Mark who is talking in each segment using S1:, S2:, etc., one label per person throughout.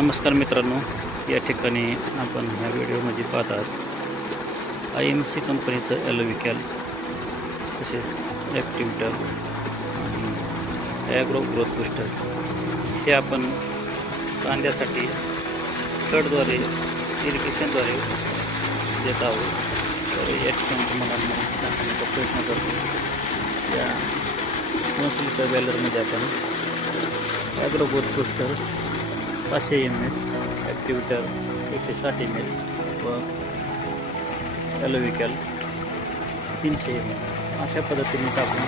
S1: नमस्कार मित्रांनो या ठिकाणी आपण ह्या व्हिडिओमध्ये पाहतात आय एम सी कंपनीचं ॲलोविकॅल तसेच ॲक्टिव्हिटर आणि ॲग्रो ग्रोथ बुस्टर हे आपण कांद्यासाठी कटद्वारे इरिगेशनद्वारे देत आहोत. तर या ठिकाणी तुम्हाला मी प्रयत्न करतो. या दोन लिटर बॅलरमध्ये आपण ॲग्रो ग्रोथ बुस्टर पाचशे एम एल ॲक्टिव्हिटर एकशे साठ एम एल व ॲलोविकॅल तीनशे एम एल अशा पद्धतीने टाकून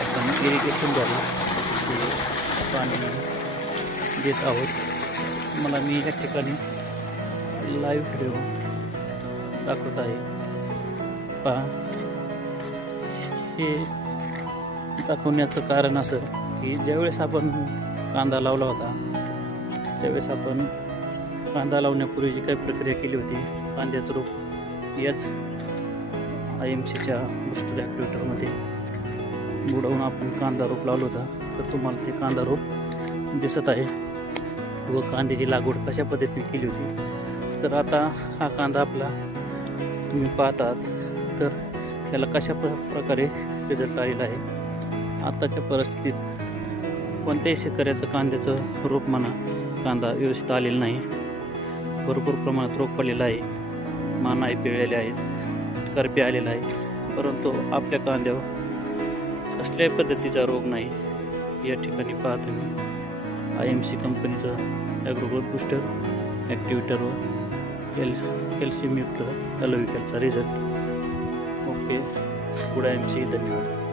S1: आपण इरिगेशन ते पाणी देत आहोत. मला मी या ठिकाणी लाईव्ह व्हिडिओ दाखवत आहे. पहा. हे दाखवण्याचं कारण असं की ज्यावेळेस आपण कांदा लावला होता त्यावेळेस आपण कांदा लावण्यापूर्वी जी काही प्रक्रिया केली होती कांद्याचं रोप याच आय एम सीच्या बुस्टर ॲक्टिव्हिटरमध्ये बुडवून आपण कांदा रोप लावला होता. तर तुम्हाला ते कांदा रोप दिसत आहे व कांद्याची लागवड कशा पद्धतीने केली होती. तर आता हा कांदा आपला तुम्ही पाहतात. तर त्याला कशा प्र प्रकारे रिझल्ट आलेला आहे. आत्ताच्या परिस्थितीत कोणत्याही शेतकऱ्याचं कांद्याचं रोप म्हणा कांदा व्यवस्थित आलेला नाही. भरपूर प्रमाणात रोग पडलेला आहे. मानाई पिळलेले आहेत. करपे आलेला आहे. परंतु आपल्या कांद्यावर कसल्याही पद्धतीचा रोग नाही. या ठिकाणी पाहतो मी आय एम सी कंपनीचं ॲग्रोग्रोथ बुस्टर ॲक्टिव्हिटर व कॅल कॅल्शियमयुक्त ॲलोविकलचा result okay good I M C धन्यवाद.